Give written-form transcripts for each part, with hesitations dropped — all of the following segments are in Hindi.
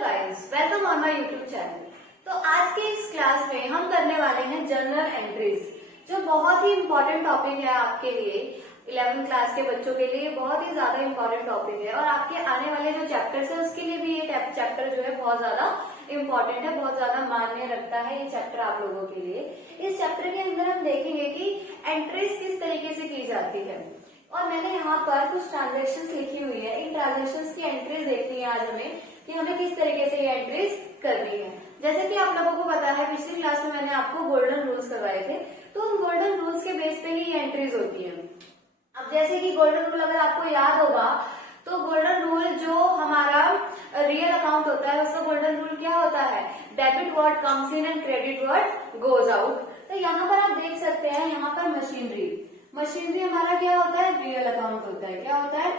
Guys, welcome on my YouTube channel. तो आज के इस क्लास में हम करने वाले हैं जर्नल एंट्रीज, जो बहुत ही इम्पोर्टेंट टॉपिक है आपके लिए। 11th क्लास के बच्चों के लिए बहुत ही ज्यादा इम्पोर्टेंट टॉपिक है और आपके आने वाले जो चैप्टर्स है उसके लिए भी ये चैप्टर जो है बहुत ज्यादा इम्पोर्टेंट है, बहुत ज्यादा मायने रखता है ये चैप्टर आप लोगों के लिए। इस चैप्टर के अंदर हम देखेंगे कि एंट्रीज किस तरीके से की जाती है और मैंने यहाँ पर कुछ ट्रांजेक्शन लिखी हुई है। इन ट्रांजेक्शन की एंट्रीज देखनी है आज हमें कि हमें किस तरीके से ये एंट्रीज करनी है। जैसे कि आप लोगों को पता है, पिछली क्लास में मैंने आपको गोल्डन रूल्स करवाए थे, तो उन गोल्डन रूल्स के बेस पे ही ये एंट्रीज होती है। अब जैसे कि गोल्डन रूल अगर आपको याद होगा तो गोल्डन रूल जो हमारा रियल अकाउंट होता है उसका गोल्डन रूल क्या होता है, debit what comes in and credit what goes out. तो यहाँ पर आप देख सकते हैं, यहाँ पर मशीनरी हमारा क्या होता है, रियल अकाउंट होता है। क्या होता है,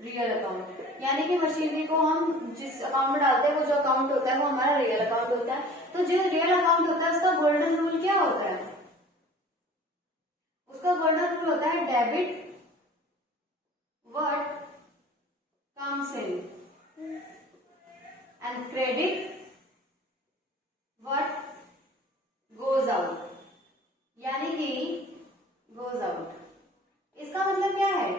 रियल अकाउंट, यानी कि मशीनरी को हम जिस अकाउंट में डालते हैं वो जो अकाउंट होता है वो हमारा रियल अकाउंट होता है। तो जो रियल अकाउंट होता है उसका गोल्डन रूल क्या होता है, उसका गोल्डन रूल होता है debit what comes in and credit what goes out, यानी कि गोज आउट। इसका मतलब क्या है,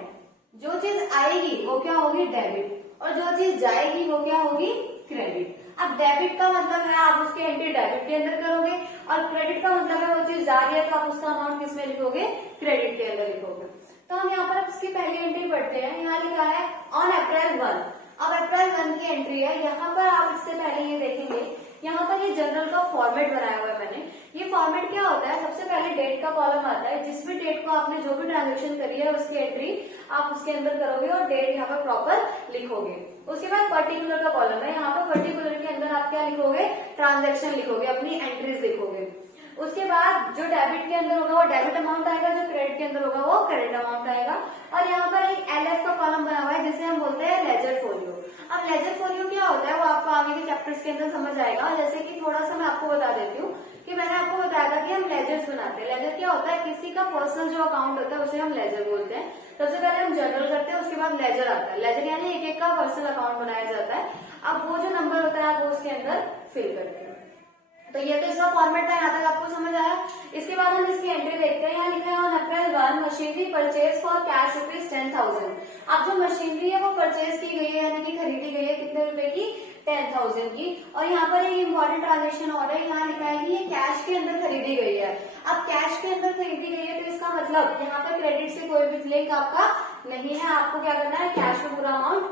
जो चीज आएगी वो क्या होगी, डेबिट, और जो चीज जाएगी वो क्या होगी, क्रेडिट। अब डेबिट का मतलब है आप उसकी एंट्री डेबिट के अंदर करोगे और क्रेडिट का मतलब है वो चीज जा रही है तो आप उसका अमाउंट किसमें लिखोगे, क्रेडिट के अंदर लिखोगे। तो हम यहाँ पर इसकी पहली एंट्री पढ़ते हैं। यहाँ लिखा है ऑन अप्रैल 1। अब अप्रैल 1 की एंट्री है। यहाँ पर आप इससे पहले ये देखेंगे, यहाँ पर ये जनरल का फॉर्मेट बनाया हुआ है मैंने। ये फॉर्मेट क्या होता है, सबसे पहले डेट का कॉलम आता है, जिस भी डेट को आपने जो भी ट्रांजेक्शन करी है उसकी एंट्री आप उसके अंदर करोगे और डेट यहाँ पर प्रॉपर लिखोगे। उसके बाद पर्टिकुलर का कॉलम है, यहाँ पर पर्टिकुलर के अंदर आप क्या लिखोगे, ट्रांजेक्शन लिखोगे, अपनी एंट्रीज लिखोगे। उसके बाद जो डेबिट के अंदर होगा वो डेबिट अमाउंट आएगा, जो क्रेडिट के अंदर होगा वो क्रेडिट अमाउंट आएगा। और यहाँ पर एक LF का कॉलम बना हुआ है जिसे हम बोलते हैं लेजर फोलियो। अब लेजर फोलियो क्या होता है वो आपको आगे के चैप्टर्स के अंदर समझ आएगा। जैसे कि थोड़ा सा मैं आपको बता देती हूँ कि मैंने आपको बताया था कि हम लेजर्स बनाते हैं। लेजर क्या होता है, किसी का पर्सनल जो अकाउंट होता है उसे हम लेजर बोलते हैं। सबसे पहले हम जर्नल करते हैं, उसके बाद लेजर आता है। लेजर यानी एक एक का पर्सनल अकाउंट बनाया जाता है। अब वो जो नंबर होता है आप वो उसके अंदर फिल करते हैं। तो ये तो इसका फॉर्मेट है, यहाँ तक आपको समझ आया। इसके बाद हम इसकी एंट्री देखते हैं। यहाँ लिखा है on April 1 machinery purchase for cash ₹10,000। अब जो मशीनरी है वो परचेज की गई है, यानी कि खरीदी गई है, कितने रुपए की, 10,000 की। और यहाँ पर एक इम्पोर्टेंट ट्रांजेक्शन और है, यहाँ लिखा है कि ये कैश के अंदर खरीदी गई है। अब कैश के अंदर खरीदी गई है तो इसका मतलब यहाँ पर क्रेडिट से कोई भी लिंक आपका नहीं है। आपको क्या करना है, कैश में पूरा अमाउंट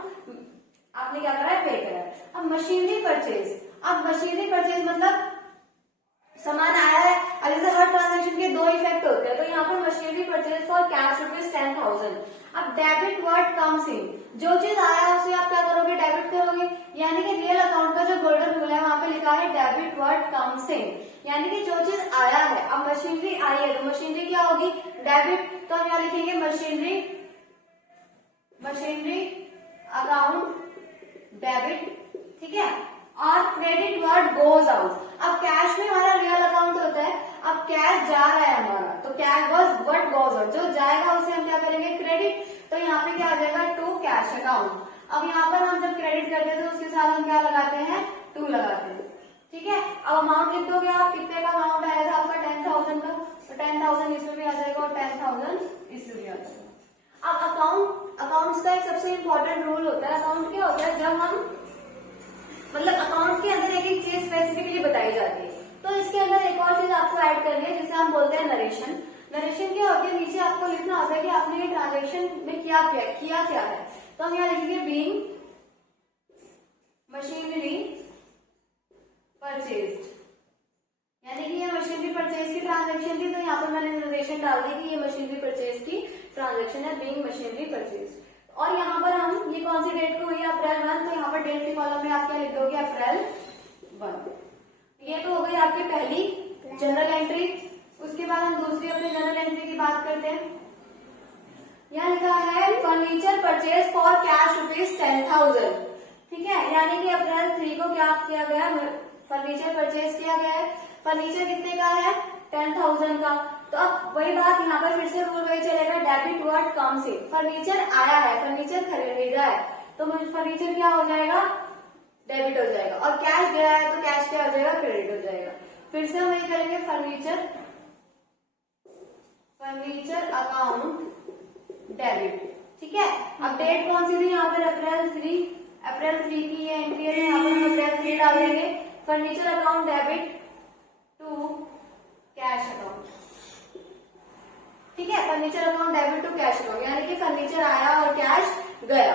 आपने क्या करा है, पे करा है। अब मशीनरी परचेज, अब मशीनरी परचेज मतलब सामान आया है। अब जैसे हर ट्रांजेक्शन के दो इफेक्ट होते हैं, तो यहाँ पर मशीनरी परचेज फॉर कैश ₹10,000। अब डेबिट व्हाट कम्स इन, जो चीज आया है उसे आप क्या करोगे, डेबिट करोगे। यानी कि रियल अकाउंट का जो गोल्डन रूल है वहां पे लिखा है डेबिट व्हाट कम्स इन, यानी कि जो चीज आया है। अब मशीनरी आई है तो मशीनरी क्या होगी, डेबिट। तो हम यहाँ लिखेंगे मशीनरी अकाउंट डेबिट, ठीक है। और क्रेडिट वर्ड गोज आउट, अब कैश में हमारा रियल अकाउंट होता है, अब कैश जा रहा है हमारा, तो कैश वर्ड गोज आउट, जो जाएगा उसे हम क्या करेंगे, क्रेडिट। तो यहाँ पे क्या आ जाएगा, टू कैश अकाउंट। अब यहाँ पर हम जब क्रेडिट करते हैं तो उसके साथ हम क्या लगाते हैं, टू लगाते हैं, ठीक है। अब अमाउंट लिख दोगे आप, कितने का अमाउंट आया था आपका, 10,000 का, तो 10,000 इसमें भी आ जाएगा और 10,000 इसमें भी आ जाएगा। अब अकाउंट्स का एक सबसे इंपॉर्टेंट रूल होता है। अकाउंट क्या होता है, जब हम मतलब अकाउंट के अंदर एक एक चीज स्पेसिफिकली बताई जाती है, तो इसके अंदर एक और चीज आपको ऐड करनी है जिसे हम बोलते हैं नरेशन। नरेशन क्या होती है, नीचे आपको लिखना होता है कि आपने ये ट्रांजेक्शन में किया क्या है। तो हम यहाँ लिखेंगे बीइंग मशीनरी परचेज्ड, यानी कि ये मशीनरी परचेज की ट्रांजेक्शन थी, तो यहाँ पर मैंने नरेशन डाल दी कि ये मशीनरी परचेज की ट्रांजेक्शन है, बीइंग मशीनरी परचेज। और यहाँ पर हम ये कौन सी डेट को हुई है, अप्रैल 1, तो यहाँ पर डेट के कॉलम में आप क्या लिख दोगे, अप्रैल 1। ये तो हो गई आपकी पहली जनरल एंट्री। उसके बाद हम दूसरी अपनी जनरल एंट्री की बात करते हैं। यहाँ लिखा है फर्नीचर परचेज फॉर कैश ₹10,000, ठीक है। यानी कि अप्रैल 3 को क्या किया गया, फर्नीचर परचेज किया गया है। फर्नीचर कितने का है, 10,000 का। तो अब वही बात यहाँ पर फिर से रूल वही चलेगा, debit what comes in, furniture आया है, फर्नीचर खरीदा है, तो फर्नीचर क्या हो जाएगा, डेबिट हो जाएगा, और कैश गया है तो कैश क्या हो जाएगा, क्रेडिट हो जाएगा। फिर से हम ये करेंगे फर्नीचर अकाउंट डेबिट, ठीक है। अब डेट कौन सी थी यहाँ पर, अप्रैल 3 की ये एंट्री है, यहाँ पर हम अप्रैल 3 डाल देंगे। Furniture account debit to cash account, ठीक है। Furniture account debit to cash account, यानी कि फर्नीचर आया और कैश गया।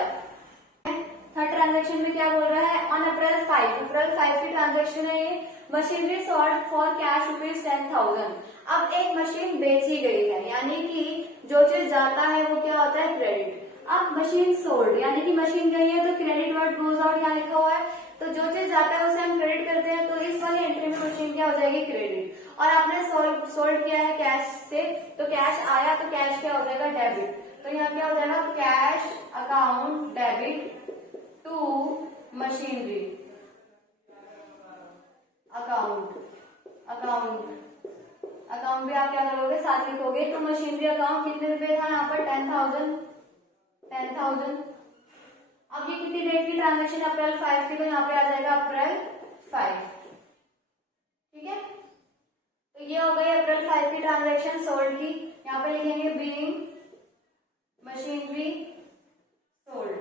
थर्ड ट्रांजेक्शन में क्या बोल रहा है, ऑन अप्रैल 5 की ट्रांजेक्शन है ये। Machinery sold for cash ₹10,000। अब एक मशीन बेची गई है, यानी कि जो चीज जाता है वो क्या होता है, क्रेडिट। अब मशीन सोल्ड, यानी कि मशीन गई है तो क्रेडिट वर्ड गोज आउट यहाँ लिखा हुआ है, तो जो चीज जाता है उसे हम क्रेडिट करते हैं, तो इस वाली एंट्री में मशीन क्या हो जाएगी, क्रेडिट। और आपने सोल्ड किया है कैश से, तो कैश आया तो कैश क्या हो जाएगा, डेबिट। तो यहाँ क्या हो जाएगा, cash account debit to machinery account भी आप क्या करोगे, साथ लिखोगे। तो मशीनरी अकाउंट कितने रुपए था यहाँ पर, 10,000। अब ये कितनी डेट की ट्रांजेक्शन, अप्रैल 5 की, तो यहाँ पे आ जाएगा अप्रैल 5, ठीक है। तो ये हो गई अप्रैल 5 की ट्रांजेक्शन सोल्ड की। यहाँ पे लिखेंगे बीइंग मशीनरी सोल्ड,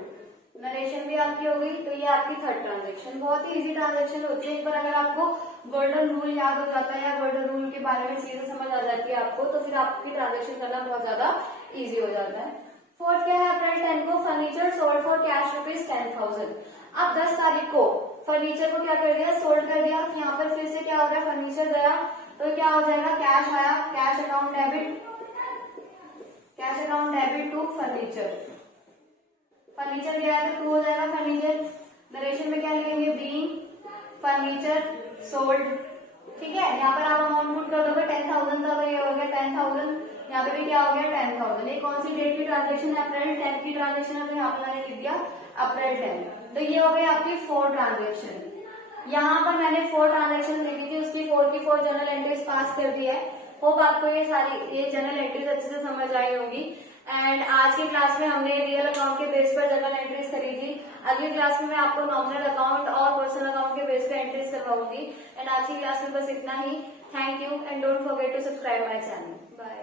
नरेशन भी आपकी हो गई। तो ये आपकी थर्ड ट्रांजेक्शन, बहुत ही इजी ट्रांजेक्शन होती है। एक बार अगर आपको गोल्डन रूल याद हो जाता है या गोल्डन रूल के बारे में चीजें समझ आ जाती है आपको, तो फिर आपकी ट्रांजेक्शन करना बहुत ज्यादा इजी हो जाता है। फोर्थ क्या है, अप्रैल 10 को फर्नीचर सोल्ड फॉर कैश ₹10,000। अब 10 तारीख को फर्नीचर को क्या कर दिया, सोल्ड कर दिया। यहाँ पर फिर से क्या हो रहा है, फर्नीचर गया तो क्या हो जाएगा, कैश आया, cash account debit to furniture गया तो 2 हो जाएगा फर्नीचर। नरेशन में क्या लिखेंगे, बीइंग फर्नीचर सोल्ड, ठीक है। यहाँ पर आप अमाउंट पुट कर दोगे, 10,000 था, ये हो गया 10,000। यहाँ पे भी क्या हो गया, 10,000। ये कौन सी डेट की ट्रांजेक्शन है, अप्रैल 10 की ट्रांजेक्शन है, तो यहाँ पर मैंने लिख दिया अप्रैल 10। तो ये हो गई आपकी 4 ट्रांजेक्शन। यहाँ पर मैंने 4 ट्रांजेक्शन लिखी थी, उसकी 4 की 4 जर्नल एंट्रीज पास कर दी है। होप आपको ये जर्नल एंट्रीज अच्छे से समझ आई होगी। एंड आज की क्लास में हमने रियल अकाउंट के बेस पर जर्नल एंट्रीज करी थी। अगली क्लास में मैं आपको नॉमिनल अकाउंट और पर्सनल अकाउंट के बेस पर एंट्रीज करवाऊंगी। एंड आज की क्लास में बस इतना ही। Thank you and don't forget to subscribe my channel. Bye.